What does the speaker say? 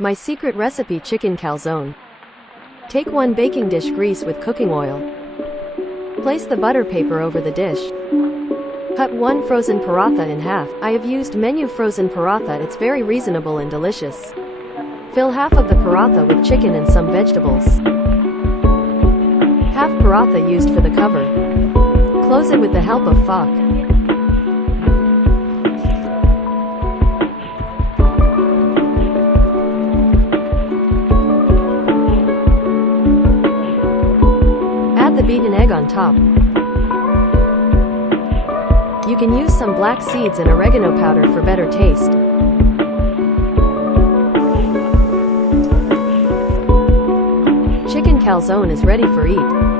My secret recipe: chicken calzone. Take 1 baking dish grease with cooking oil. Place the butter paper over the dish. Cut 1 frozen paratha in half. I have used menu frozen paratha, it's very reasonable and delicious. Fill half of the paratha with chicken and some vegetables. Half paratha used for the cover. Close it with the help of fork. Add the beaten egg on top. You can use some black seeds and oregano powder for better taste. Chicken calzone is ready for eat.